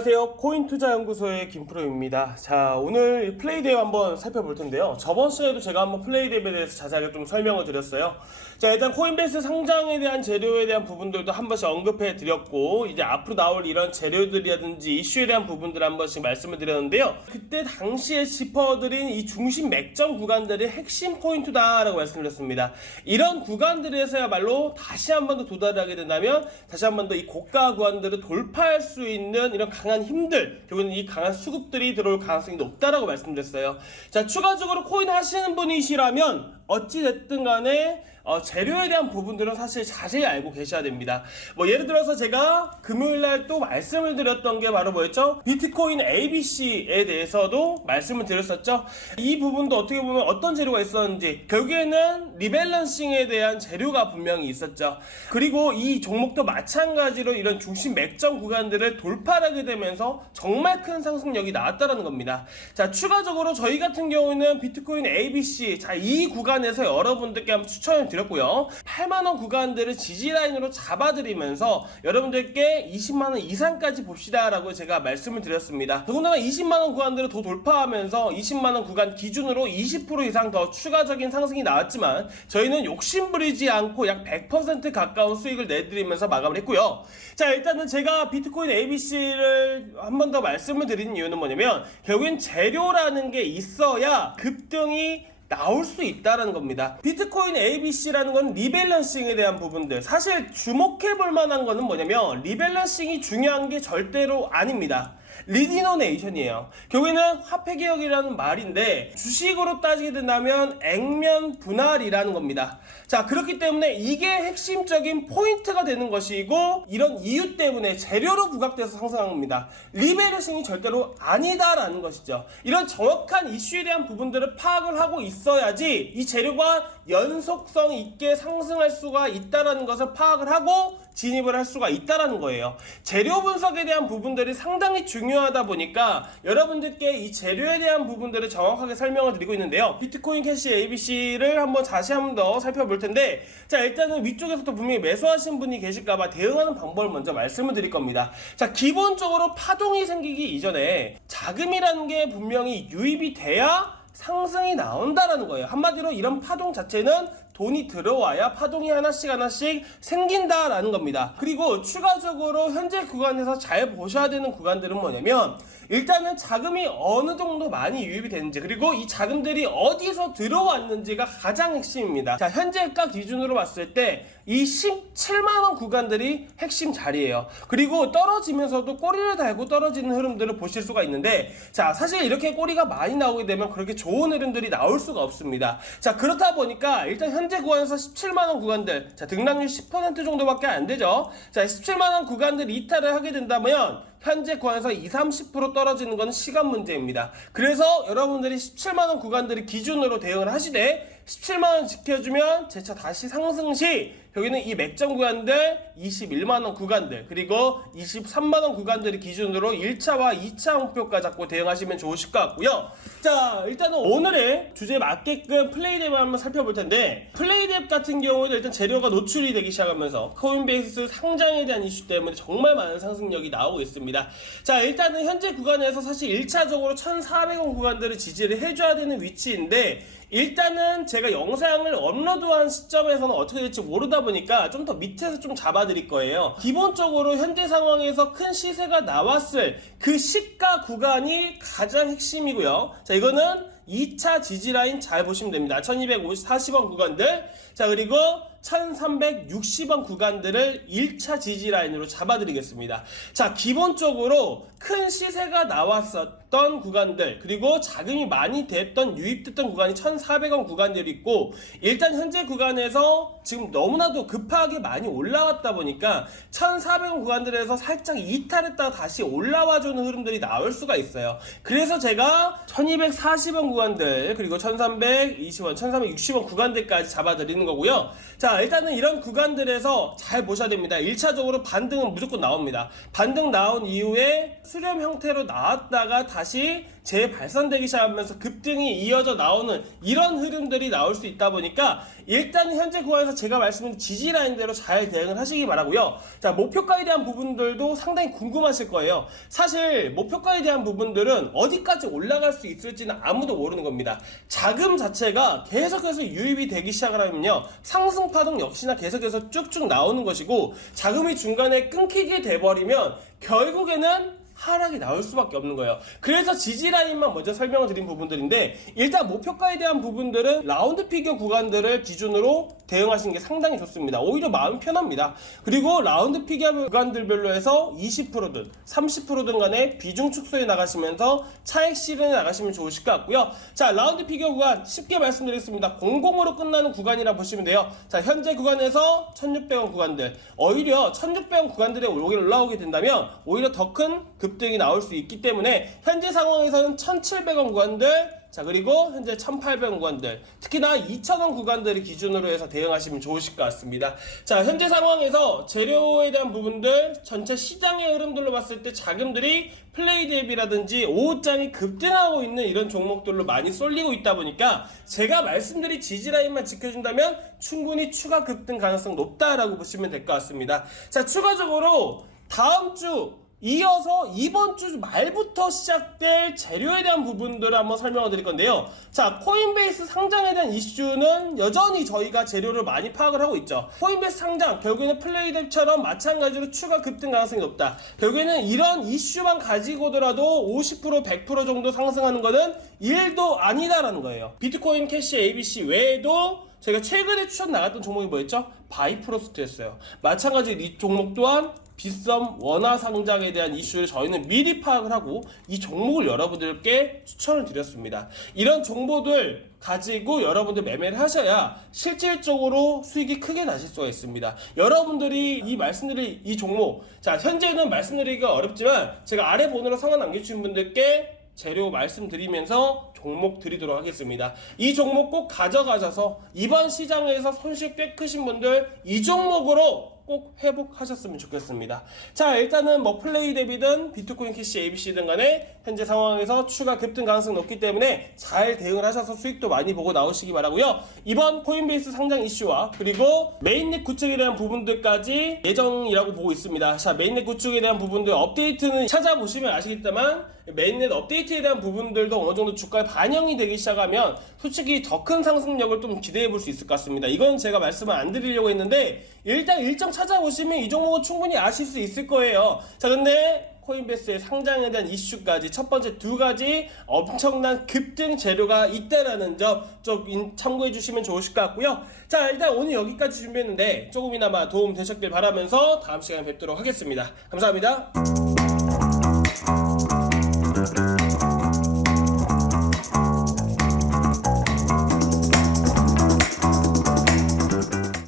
안녕하세요. 코인투자연구소의 김프로입니다. 자, 오늘 플레이데이 한번 살펴볼 텐데요. 저번 시간에도 제가 한번 플레이데이에 대해서 자세하게 좀 설명을 드렸어요. 자, 일단 코인베이스 상장에 대한 재료에 대한 부분들도 한 번씩 언급해 드렸고, 이제 앞으로 나올 이런 재료들이라든지 이슈에 대한 부분들 한 번씩 말씀을 드렸는데요. 그때 당시에 짚어드린 이 중심 맥점 구간들이 핵심 포인트다라고 말씀드렸습니다. 이런 구간들에서야말로 다시 한 번 더 도달하게 된다면 다시 한 번 더 이 고가 구간들을 돌파할 수 있는 이런 강한 힘들, 결국은 이 강한 수급들이 들어올 가능성이 높다라고 말씀드렸어요. 자, 추가적으로 코인 하시는 분이시라면 어찌됐든 간에 재료에 대한 부분들은 사실 자세히 알고 계셔야 됩니다. 예를 들어서 제가 금요일날 또 말씀을 드렸던 게 바로 뭐였죠? 비트코인 ABC에 대해서도 말씀을 드렸었죠. 이 부분도 어떻게 보면 어떤 재료가 있었는지, 결국에는 리밸런싱에 대한 재료가 분명히 있었죠. 그리고 이 종목도 마찬가지로 이런 중심 맥점 구간들을 돌파하게 되면서 정말 큰 상승력이 나왔다는 겁니다. 자, 추가적으로 저희 같은 경우는 비트코인 ABC, 자, 이 구간에서 여러분들께 한번 추천을 드렸고요. 8만원 구간들을 지지라인으로 잡아드리면서 여러분들께 20만원 이상까지 봅시다 라고 제가 말씀을 드렸습니다. 더군다나 20만원 구간들을 더 돌파하면서 20만원 구간 기준으로 20% 이상 더 추가적인 상승이 나왔지만 저희는 욕심부리지 않고 약 100% 가까운 수익을 내드리면서 마감을 했고요. 자, 일단은 제가 비트코인 ABC를 한 번 더 말씀을 드리는 이유는 뭐냐면, 결국엔 재료라는 게 있어야 급등이 나올 수 있다는 겁니다. 비트코인 ABC라는 건 리밸런싱에 대한 부분들, 사실 주목해볼 만한 거는 뭐냐면 리밸런싱이 중요한 게 절대로 아닙니다. 리디노네이션이에요. 결국에는 화폐개혁이라는 말인데 주식으로 따지게 된다면 액면 분할이라는 겁니다. 자, 그렇기 때문에 이게 핵심적인 포인트가 되는 것이고, 이런 이유 때문에 재료로 부각돼서 상승한 겁니다. 리밸런싱이 절대로 아니다라는 것이죠. 이런 정확한 이슈에 대한 부분들을 파악을 하고 있어야지 이 재료가 연속성 있게 상승할 수가 있다라는 것을 파악을 하고 진입을 할 수가 있다라는 거예요. 재료 분석에 대한 부분들이 상당히 중요하다 보니까 여러분들께 이 재료에 대한 부분들을 정확하게 설명을 드리고 있는데요. 비트코인 캐시 ABC를 한번 다시 한 번 더 살펴볼 텐데, 자, 일단은 위쪽에서도 분명히 매수하신 분이 계실까봐 대응하는 방법을 먼저 말씀을 드릴 겁니다. 자, 기본적으로 파동이 생기기 이전에 자금이라는 게 분명히 유입이 돼야 상승이 나온다라는 거예요. 한마디로 이런 파동 자체는 돈이 들어와야 파동이 하나씩 생긴다라는 겁니다. 그리고 추가적으로 현재 구간에서 잘 보셔야 되는 구간들은 뭐냐면, 일단은 자금이 어느 정도 많이 유입이 되는지, 그리고 이 자금들이 어디서 들어왔는지가 가장 핵심입니다. 자, 현재가 기준으로 봤을 때 이 17만원 구간들이 핵심 자리예요. 그리고 떨어지면서도 꼬리를 달고 떨어지는 흐름들을 보실 수가 있는데, 자, 사실 이렇게 꼬리가 많이 나오게 되면 그렇게 좋은 흐름들이 나올 수가 없습니다. 자, 그렇다 보니까 일단 현재 구간에서 17만원 구간들, 자, 등락률 10% 정도밖에 안 되죠. 자, 17만원 구간들 이탈을 하게 된다면 현재 구간에서 20-30% 떨어지는 건 시간 문제입니다. 그래서 여러분들이 17만원 구간들을 기준으로 대응을 하시되, 17만원 지켜주면 재차 다시 상승 시 여기는 이 맥점 구간들 21만원 구간들, 그리고 23만원 구간들을 기준으로 1차와 2차 목표가 잡고 대응하시면 좋으실 것 같고요. 자, 일단은 오늘의 주제에 맞게끔 플레이랩을 한번 살펴볼 텐데, 플레이랩 같은 경우에도 일단 재료가 노출이 되기 시작하면서 코인베이스 상장에 대한 이슈 때문에 정말 많은 상승력이 나오고 있습니다. 자, 일단은 현재 구간에서 사실 1차적으로 1,400원 구간들을 지지를 해줘야 되는 위치인데, 일단은 제가 영상을 업로드한 시점에서는 어떻게 될지 모르다 보니까 좀 더 밑에서 좀 잡아드릴 거예요. 기본적으로 현재 상황에서 큰 시세가 나왔을 그 시가 구간이 가장 핵심이고요. 자, 이거는 2차 지지라인 잘 보시면 됩니다. 1240원 구간들, 자, 그리고 1360원 구간들을 1차 지지라인으로 잡아드리겠습니다. 자, 기본적으로 큰 시세가 나왔었던 구간들, 그리고 자금이 많이 됐던, 유입됐던 구간이 1400원 구간들이 있고, 일단 현재 구간에서 지금 너무나도 급하게 많이 올라왔다 보니까 1400원 구간들에서 살짝 이탈했다가 다시 올라와주는 흐름들이 나올 수가 있어요. 그래서 제가 1240원 구간들, 그리고 1320원, 1360원 구간들까지 잡아드리는 거고요. 자, 일단은 이런 구간들에서 잘 보셔야 됩니다. 1차적으로 반등은 무조건 나옵니다. 반등 나온 이후에 수렴 형태로 나왔다가 다시 재발산되기 시작하면서 급등이 이어져 나오는 이런 흐름들이 나올 수 있다 보니까 일단 현재 구간에서 제가 말씀드린 지지 라인대로 잘 대응을 하시기 바라고요. 자, 목표가에 대한 부분들도 상당히 궁금하실 거예요. 사실 목표가에 대한 부분들은 어디까지 올라갈 수 있을지는 아무도 모르는 겁니다. 자금 자체가 계속해서 유입이 되기 시작을 하면요, 상승 파동 역시나 계속해서 쭉쭉 나오는 것이고, 자금이 중간에 끊기게 돼버리면 결국에는 하락이 나올 수밖에 없는 거예요. 그래서 지지 라인만 먼저 설명을 드린 부분들인데, 일단 목표가에 대한 부분들은 라운드 피겨 구간들을 기준으로 대응하시는 게 상당히 좋습니다. 오히려 마음이 편합니다. 그리고 라운드 피겨 구간들별로 해서 20%든 30%든 간에 비중 축소해 나가시면서 차익 실현해 나가시면 좋으실 것 같고요. 자, 라운드 피겨 구간 쉽게 말씀드리겠습니다. 00으로 끝나는 구간이라 보시면 돼요. 자, 현재 구간에서 1600원 구간들, 오히려 1600원 구간들에 올라오게 된다면 오히려 더 큰 급등이 나올 수 있기 때문에 현재 상황에서는 1700원 구간들, 자, 그리고 현재 1800원 구간들, 특히나 2000원 구간들을 기준으로 해서 대응하시면 좋으실 것 같습니다. 자, 현재 상황에서 재료에 대한 부분들, 전체 시장의 흐름들로 봤을 때 자금들이 플레이 대비라든지 오후장이 급등하고 있는 이런 종목들로 많이 쏠리고 있다 보니까 제가 말씀드린 지지라인만 지켜준다면 충분히 추가 급등 가능성 높다라고 보시면 될 것 같습니다. 자, 추가적으로 다음 주 이어서 이번 주 말부터 시작될 재료에 대한 부분들을 한번 설명을 드릴 건데요. 자, 코인베이스 상장에 대한 이슈는 여전히 저희가 재료를 많이 파악을 하고 있죠. 코인베이스 상장, 결국에는 플레이랩처럼 마찬가지로 추가 급등 가능성이 높다. 결국에는 이런 이슈만 가지고더라도 50% 100% 정도 상승하는 것은 일도 아니다라는 거예요. 비트코인 캐시 ABC 외에도 제가 최근에 추천 나갔던 종목이 뭐였죠? 바이프로스트였어요. 마찬가지로 이 종목 또한 빗썸 원화 상장에 대한 이슈를 저희는 미리 파악을 하고 이 종목을 여러분들께 추천을 드렸습니다. 이런 정보들 가지고 여러분들 매매를 하셔야 실질적으로 수익이 크게 나실 수가 있습니다. 여러분들이 이 말씀드린 이 종목, 자, 현재는 말씀드리기가 어렵지만 제가 아래 번호로 성함 남겨주신 분들께 재료 말씀드리면서 종목 드리도록 하겠습니다. 이 종목 꼭 가져가셔서 이번 시장에서 손실 꽤 크신 분들 이 종목으로 꼭 회복하셨으면 좋겠습니다. 자, 일단은 뭐 플레이 대비든 비트코인 캐시 ABC든 간에 현재 상황에서 추가 급등 가능성이 높기 때문에 잘 대응을 하셔서 수익도 많이 보고 나오시기 바라고요. 이번 코인베이스 상장 이슈와 그리고 메인넷 구축에 대한 부분들까지 예정이라고 보고 있습니다. 자, 메인넷 구축에 대한 부분들 업데이트는 찾아보시면 아시겠지만 메인넷 업데이트에 대한 부분들도 어느 정도 주가에 반영이 되기 시작하면 솔직히 더 큰 상승력을 좀 기대해 볼 수 있을 것 같습니다. 이건 제가 말씀을 안 드리려고 했는데 일단 일정 찾아보시면 이 종목은 충분히 아실 수 있을 거예요. 자, 근데 코인베이스의 상장에 대한 이슈까지 첫 번째 두 가지 엄청난 급등 재료가 있다라는 점 좀 참고해 주시면 좋으실 것 같고요. 자, 일단 오늘 여기까지 준비했는데 조금이나마 도움 되셨길 바라면서 다음 시간에 뵙도록 하겠습니다. 감사합니다.